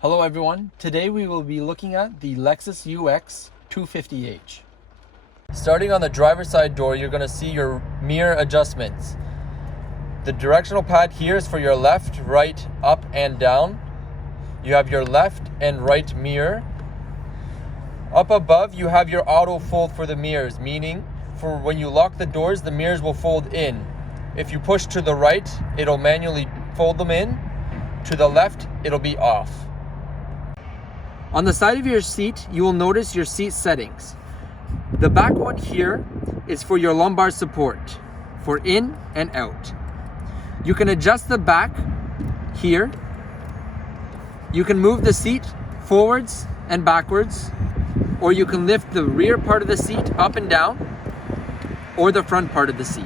Hello everyone, today we will be looking at the Lexus UX 250h. Starting on the driver's side door, you're going to see your mirror adjustments. The directional pad here is for your left, right, up and down. You have your left and right mirror. Up above you have your auto fold for the mirrors, meaning for when you lock the doors, the mirrors will fold in. If you push to the right, it'll manually fold them in. To the left, it'll be off. On the side of your seat, you will notice your seat settings. The back one here is for your lumbar support, for in and out. You can adjust the back here. You can move the seat forwards and backwards, or you can lift the rear part of the seat up and down, or the front part of the seat.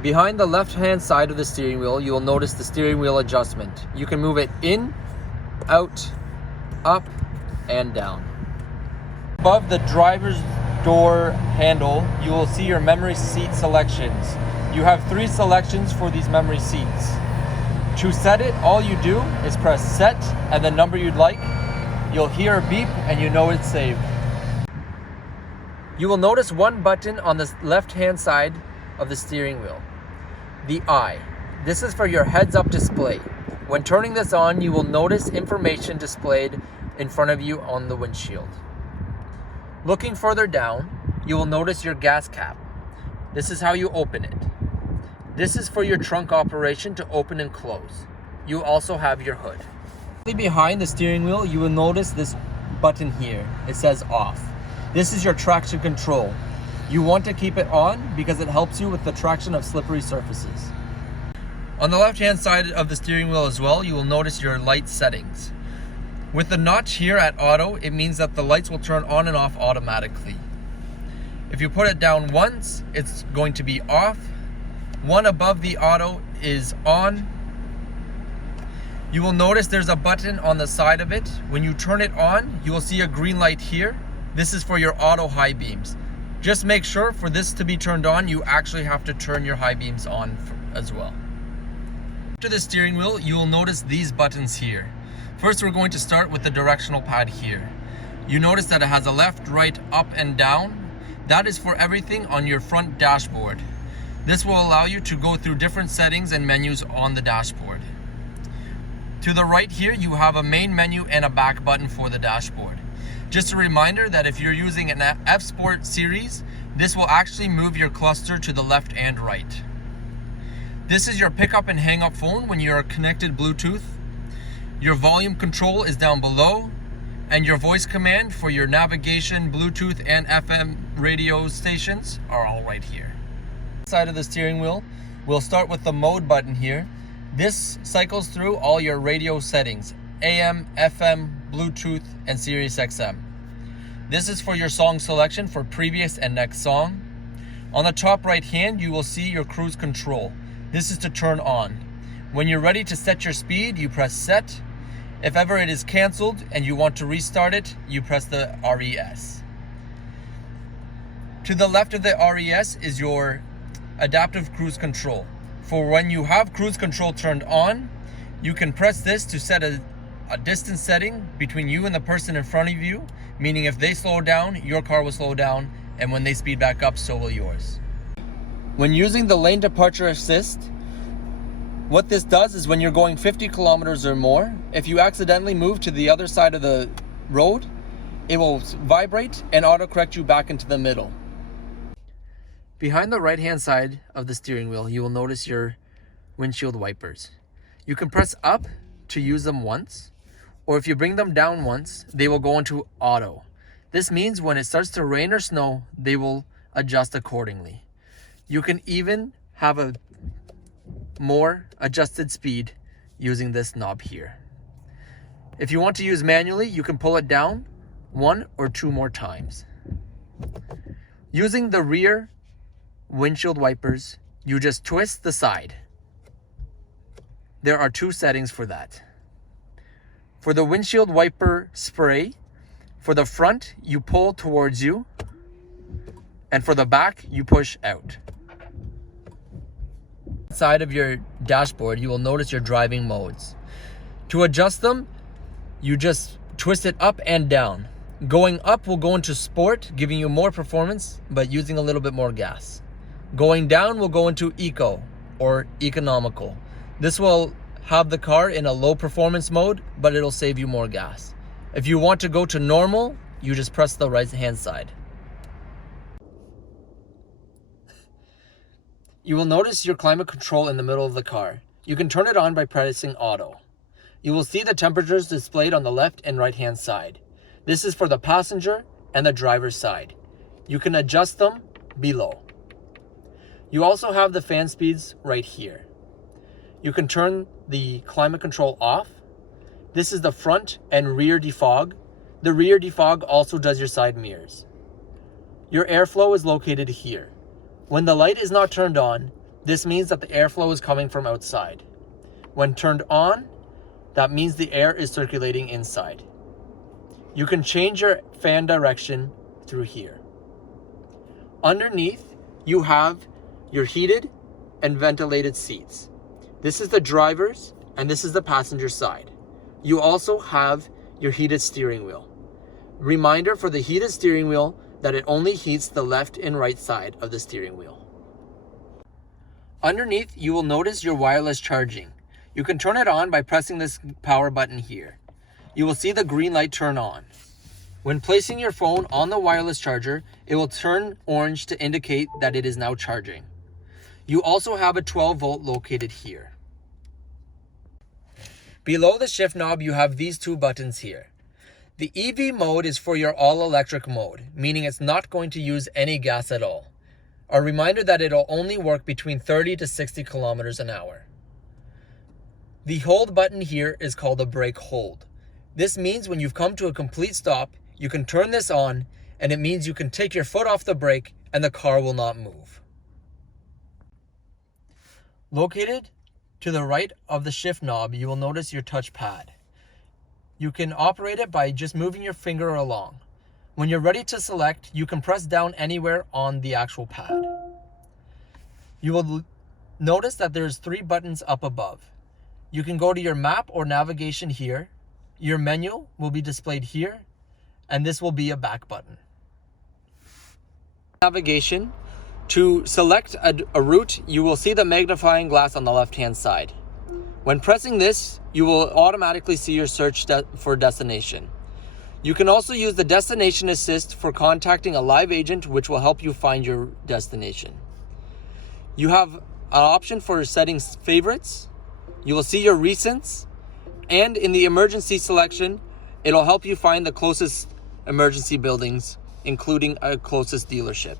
Behind the left-hand side of the steering wheel, you will notice the steering wheel adjustment. You can move it in, out, up, and down. Above the driver's door handle, you will see your memory seat selections. You have 3 selections for these memory seats. To set it, all you do is press set and the number you'd like. You'll hear a beep and you know it's saved. You will notice one button on the left-hand side of the steering wheel, the I. This is for your heads-up display. When turning this on, you will notice information displayed in front of you on the windshield. Looking further down, you will notice your gas cap. This is how you open it. This is for your trunk operation to open and close. You also have your hood. Behind the steering wheel, you will notice this button here. It says off. This is your traction control. You want to keep it on because it helps you with the traction of slippery surfaces. On the left-hand side of the steering wheel as well, you will notice your light settings. With the notch here at auto, it means that the lights will turn on and off automatically. If you put it down once, it's going to be off. One above the auto is on. You will notice there's a button on the side of it. When you turn it on, you will see a green light here. This is for your auto high beams. Just make sure for this to be turned on, you actually have to turn your high beams on as well. To the steering wheel, you will notice these buttons here. First, we're going to start with the directional pad here. You notice that it has a left, right, up, and down. That is for everything on your front dashboard. This will allow you to go through different settings and menus on the dashboard. To the right here, you have a main menu and a back button for the dashboard. Just a reminder that if you're using an F Sport series, this will actually move your cluster to the left and right. This is your pickup and hang up phone when you're connected Bluetooth. Your volume control is down below, and your voice command for your navigation, Bluetooth, and FM radio stations are all right here. Side of the steering wheel, we'll start with the mode button here. This cycles through all your radio settings, AM, FM, Bluetooth, and Sirius XM. This is for your song selection for previous and next song. On the top right hand, you will see your cruise control. This is to turn on. When you're ready to set your speed, you press set. If ever it is canceled and you want to restart it, you press the RES. To the left of the RES is your adaptive cruise control. For when you have cruise control turned on, you can press this to set a distance setting between you and the person in front of you, meaning if they slow down, your car will slow down, and when they speed back up, so will yours. When using the lane departure assist, what this does is when you're going 50 kilometers or more, if you accidentally move to the other side of the road, it will vibrate and autocorrect you back into the middle. Behind the right-hand side of the steering wheel, you will notice your windshield wipers. You can press up to use them once, or if you bring them down once, they will go into auto. This means when it starts to rain or snow, they will adjust accordingly. You can even have a more adjusted speed using this knob here. If you want to use manually, you can pull it down 1 or 2 more times. Using the rear windshield wipers, you just twist the side. There are 2 settings for that. For the windshield wiper spray, for the front, you pull towards you, and for the back, you push out. side of your dashboard, you will notice your driving modes. To adjust them, you just twist it up and down. Going up will go into sport, giving you more performance, but using a little bit more gas. Going down will go into eco or economical. This will have the car in a low performance mode, but it'll save you more gas. If you want to go to normal, you just press the right hand side. You will notice your climate control in the middle of the car. You can turn it on by pressing auto. You will see the temperatures displayed on the left and right hand side. This is for the passenger and the driver's side. You can adjust them below. You also have the fan speeds right here. You can turn the climate control off. This is the front and rear defog. The rear defog also does your side mirrors. Your airflow is located here. When the light is not turned on, this means that the airflow is coming from outside. When turned on, that means the air is circulating inside. You can change your fan direction through here. Underneath, you have your heated and ventilated seats. This is the driver's and this is the passenger side. You also have your heated steering wheel. Reminder for the heated steering wheel that it only heats the left and right side of the steering wheel. Underneath, you will notice your wireless charging. You can turn it on by pressing this power button here. You will see the green light turn on. When placing your phone on the wireless charger, it will turn orange to indicate that it is now charging. You also have a 12-volt located here. Below the shift knob, you have these two buttons here. The EV mode is for your all-electric mode, meaning it's not going to use any gas at all. A reminder that it'll only work between 30 to 60 kilometers an hour. The hold button here is called a brake hold. This means when you've come to a complete stop, you can turn this on, and it means you can take your foot off the brake and the car will not move. Located to the right of the shift knob, you will notice your touchpad. You can operate it by just moving your finger along. When you're ready to select, you can press down anywhere on the actual pad. You will notice that there's 3 buttons up above. You can go to your map or navigation here. Your menu will be displayed here, and this will be a back button. Navigation. To select a route, you will see the magnifying glass on the left-hand side. When pressing this, you will automatically see your search for destination. You can also use the destination assist for contacting a live agent, which will help you find your destination. You have an option for setting favorites. You will see your recents, and in the emergency selection, it'll help you find the closest emergency buildings, including a closest dealership.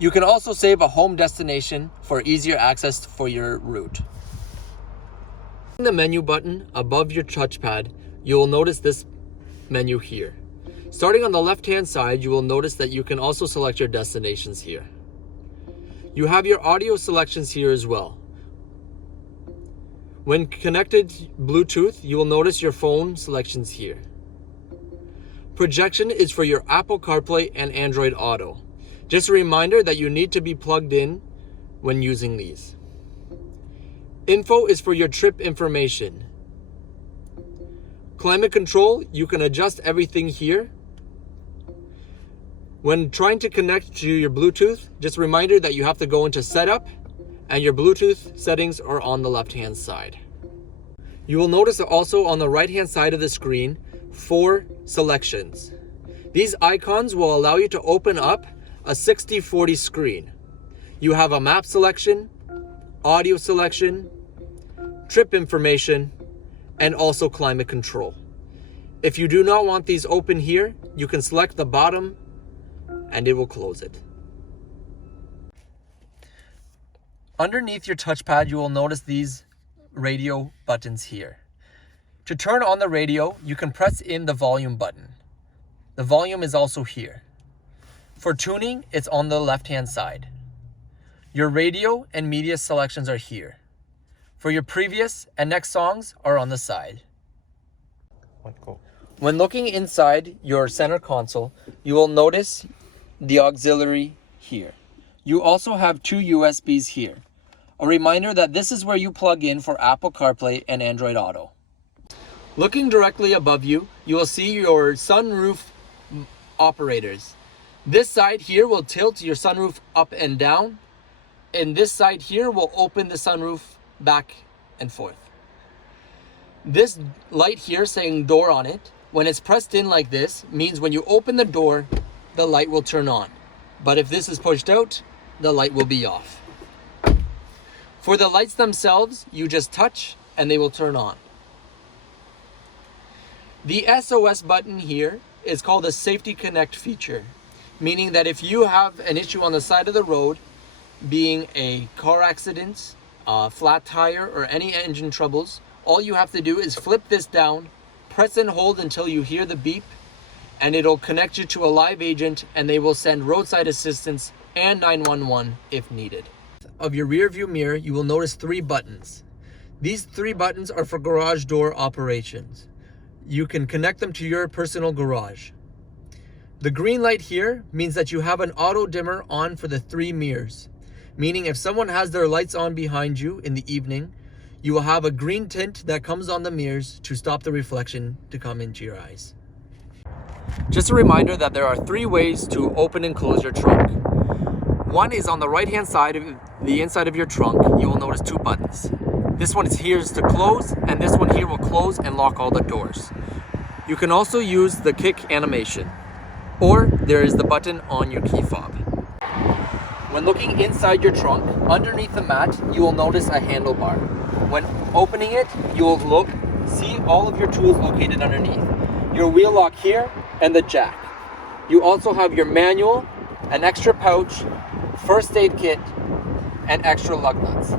You can also save a home destination for easier access for your route. In the menu button above your touchpad, you will notice this menu here. Starting on the left-hand side, you will notice that you can also select your destinations here. You have your audio selections here as well. When connected Bluetooth, you will notice your phone selections here. Projection is for your Apple CarPlay and Android Auto. Just a reminder that you need to be plugged in when using these. Info is for your trip information. Climate control, you can adjust everything here. When trying to connect to your Bluetooth, just a reminder that you have to go into setup, and your Bluetooth settings are on the left-hand side. You will notice also on the right-hand side of the screen 4 selections. These icons will allow you to open up a 60/40 screen. You have a map selection, audio selection, trip information, and also climate control. If you do not want these open here, you can select the bottom and it will close it. Underneath your touchpad, you will notice these radio buttons here. To turn on the radio, you can press in the volume button. The volume is also here. For tuning, it's on the left-hand side. Your radio and media selections are here. For your previous and next songs are on the side. When looking inside your center console, you will notice the auxiliary here. You also have 2 USBs here. A reminder that this is where you plug in for Apple CarPlay and Android Auto. Looking directly above you, you will see your sunroof operators. This side here will tilt your sunroof up and down, and this side here will open the sunroof back and forth. This light here saying door on it, when it's pressed in like this, means when you open the door, the light will turn on. But if this is pushed out, the light will be off. For the lights themselves, you just touch and they will turn on. The SOS button here is called a Safety Connect feature, meaning that if you have an issue on the side of the road, being a car accident, flat tire, or any engine troubles, all you have to do is flip this down, press and hold until you hear the beep, and it'll connect you to a live agent, and they will send roadside assistance and 911 if needed. Of your rear view mirror, you will notice 3 buttons. These 3 buttons are for garage door operations. You can connect them to your personal garage. The green light here means that you have an auto dimmer on for the 3 mirrors, meaning if someone has their lights on behind you in the evening, you will have a green tint that comes on the mirrors to stop the reflection to come into your eyes. Just a reminder that there are 3 ways to open and close your trunk. One is on the right hand side of the inside of your trunk. You will notice 2 buttons. This one is here to close, and this one here will close and lock all the doors. You can also use the kick animation, or there is the button on your key fob. When looking inside your trunk, underneath the mat, you will notice a handlebar. When opening it, you will see all of your tools located underneath. Your wheel lock here and the jack. You also have your manual, an extra pouch, first aid kit, and extra lug nuts.